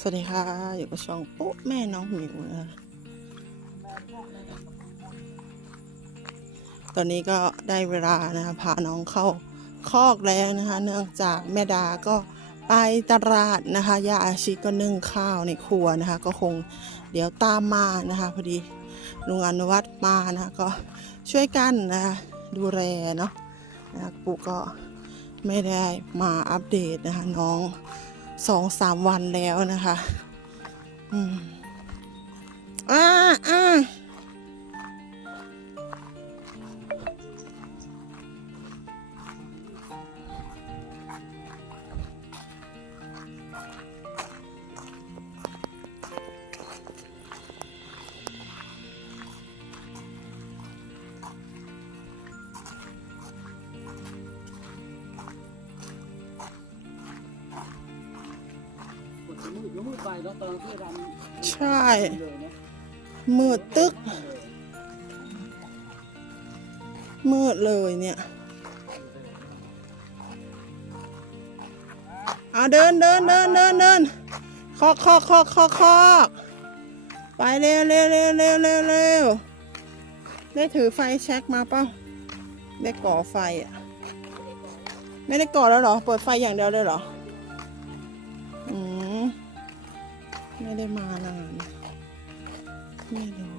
สวัสดีค่ะ อยู่กับช่องปุ๊แม่น้องหมิวนะคะตอนนี้ก็ได้เวลานะคะพาน้องเข้าคอกแล้วนะคะ เนื่องจากแม่ดาก็ไปตลาดนะคะยาอาชีก็นึ่งข้าวในครัวนะคะ ก็คงเดี๋ยวตามมานะคะพอดีลุงอนุวัฒน์มานะคะก็ช่วยกันนะคะดูแลเนาะนะคะปุ๊ก็ไม่ได้มาอัปเดตนะคะน้อง สองสามวันแล้วนะคะ อืม ใช่มืดตึก มืดเลยเนี่ยเอาเดินเดินเดินเดินเดินคอกคอกคอกคอกคอกไปเร็วเร็วเร็วเร็วเร็วเร็วได้ถือไฟแช็กมาเปล่าได้ก่อไฟอะ ไม่ได้ก่อแล้วเหรอ เปิดไฟอย่างเดียวเลยเหรอ ไม่ได้มานาน ไม่รู้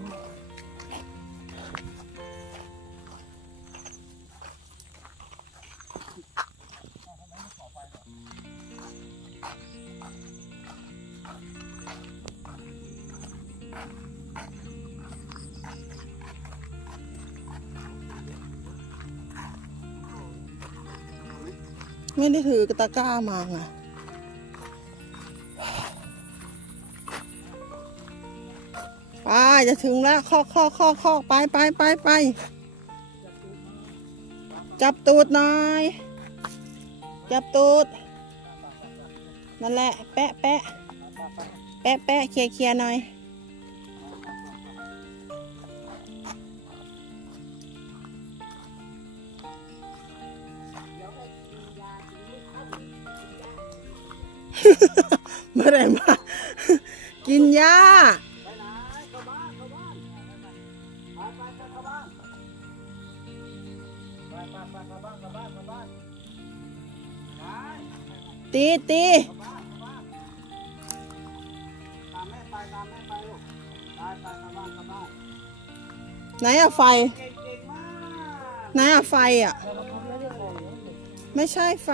ไม่ได้ถือกระตะกร้ามาไง ไปจะถึงแล้วคอกคอกคอกคอกไปไปไปไปจับตูดหน่อย จับตูด นั่นแหละ แปะแปะแปะแปะเคลียร์เคลียร์หน่อยเมื่อ ไหร่มากินหญ้าตีตีตามแม่ไปตามแม่ไปลูกไปไปกลับบ้านกลับบ้านไหนอะไฟ เก่งเก่งมากไหนอะไฟอะ เราทำได้เรื่องเนี่ยไม่ใช่ไฟ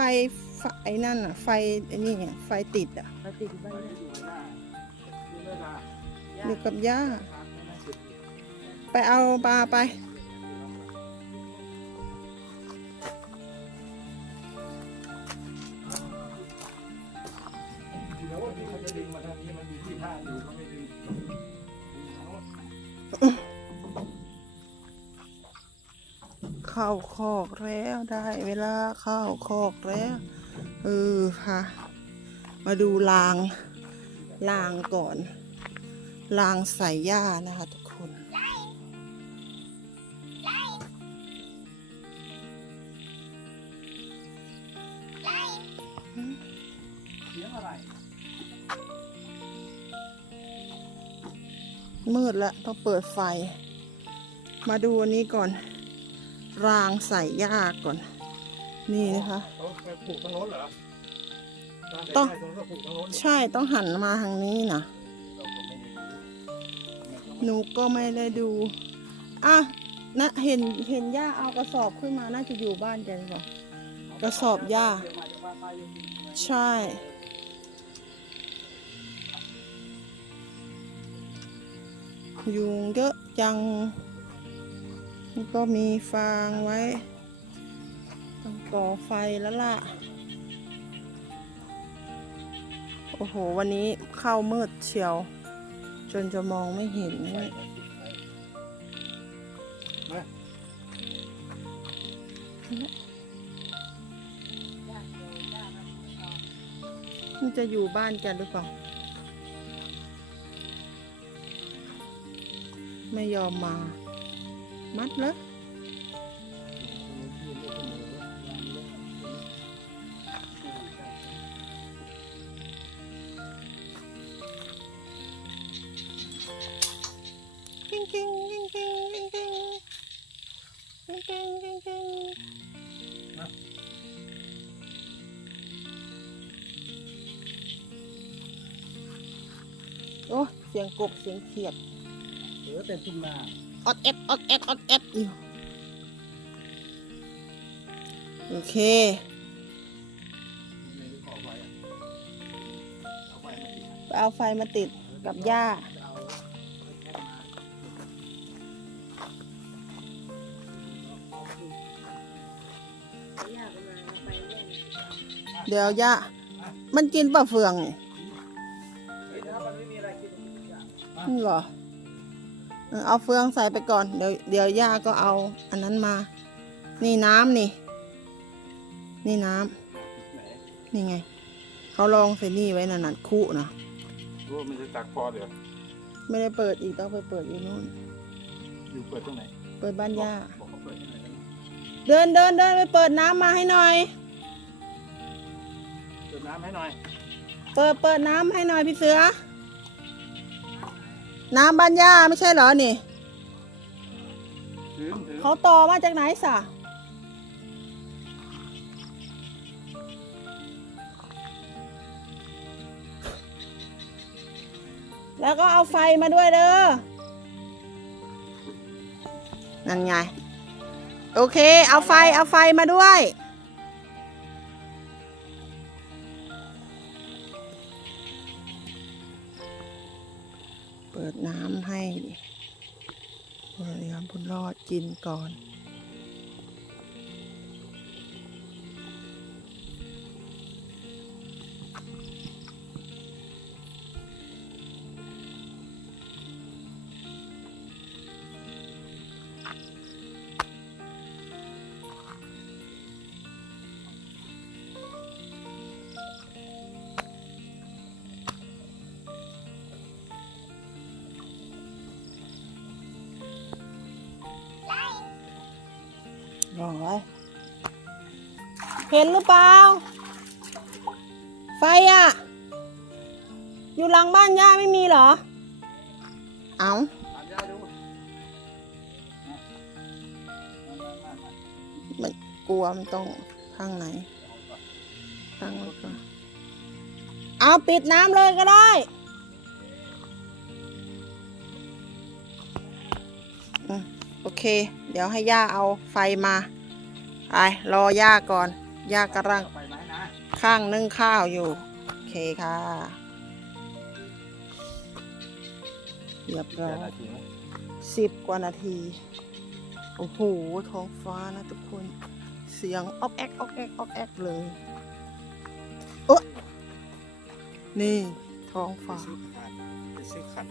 ไฟไอ้นั่นอะไฟไอ้นี่อะไฟติดอะไปติดไปเลยอยู่ได้อยู่ได้ละอยู่กับหญ้าไปเอาปลาไป เข้าคอกแล้วได้เวลาเข้าคอกแล้วเออค่ะ มาดูรางรางก่อนรางใส่หญ้านะคะทุกคนเสียงอะไรมืดแล้วต้องเปิดไฟ มาดูอันนี้ก่อน รางใส่หญ้าก่อน นี่นะคะ เขาไปปลูกทางโน้นเหรอต้องใช่ตรงก็ปลูกทางโน้นใช่ต้องหันมาทางนี้นะหนูก็ไม่ได้ดูอะนะเห็นเห็นย่าเอากระสอบขึ้นมาน่าจะอยู่บ้านแกหรือเปล่ากระสอบย่าใช่ ยุงเยอะจัง นี่ก็มีฟางไว้ต้องก่อไฟแล้วล่ะ โอ้โห วันนี้เข้ามืดเชียว จนจะมองไม่เห็นมันจะอยู่บ้านกันหรือเปล่า ไม่ยอมมา mát lắm. Kinh kinh kinh kinh kinh kinh. Kinh kinh kinh kinh. Ô xiềng cục xiềng thiệt เหลือแต่ตุ่มนา ออดเอ็ดออดเอ็ดออดเอ็ดอยู่โอเคไม่ได้ขอไฟอะเอาไฟมาติดไปเอาไฟมาติดกับหญ้าจะเอาแค่มาเดี๋ยวหญ้ามันกินปลาเฟืองนี่เฮ้ยถ้ามันไม่มีอะไรกินมันกินยากนี่เหรอ เออเอาเฟืองใส่ไปก่อน เดี๋ยวเดี๋ยวย่าก็เอาอันนั้นมา นี่น้ำนี่ นี่น้ำไหนนี่ไง เขาลองใส่นี่ไว้น่ะนัดคู่นะรู้ว่ามันจะตักพอเดี๋ยว ไม่ได้เปิดอีกต้องไปเปิดอีกนู่น อยู่เปิดตรงไหน เปิดบ้านย่า บอกเขาเปิดที่ไหนนะเดินเดินเดินไปเปิดน้ำมาให้หน่อย เติมน้ำให้หน่อย เปิดเปิดน้ำให้หน่อยพี่เสือ น้ำบ้านย่าไม่ใช่เหรอนี่ถึงถึงเขาต่อมาจากไหนสะแล้วก็เอาไฟมาด้วยเด้อ นั่นไง โอเค เอาไฟ เอาไฟมาด้วย เปิดน้ำให้บริยามบุญรอดกินก่อน ร้อยเห็นหรือเปล่า ไฟอะอยู่หลังบ้านย่าไม่มีเหรอ เอาถามย่าดูนะมามามามันกลัวมันต้องข้างไหนตั้งไว้ก่อนเอาปิดน้ำเลยก็ได้โอเค เดี๋ยวให้ย่าเอาไฟมาไปรอย่าก่อนย่ากำลังข้างนึ่งข้าวอยู่ โอเคค่ะเรียบร้อเดี๋ยวยนาสิบกว่านาที โอ้โห ท้องฟ้านะทุกคน เสียงออกแอกออกแอกออกแอกเลยเอะนี่ ท้องฟ้าซื้อขันไปซื้อขัน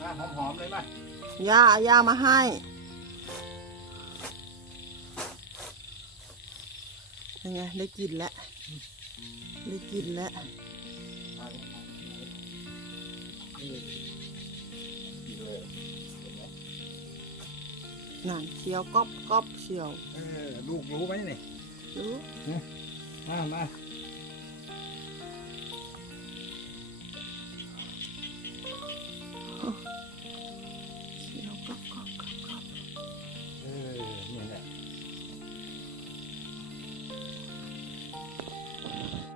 มาหอมๆเลยมาย่าย่ามาให้ ยังไงได้กลินแล้ว ได้กลินแล้วมาเลยมาเลยนี่นี่เลยเห็นไหมนั่นเชียวก๊อบก๊อบเชียว เออลูกรู้ไหมเนี่ยรู้ มามา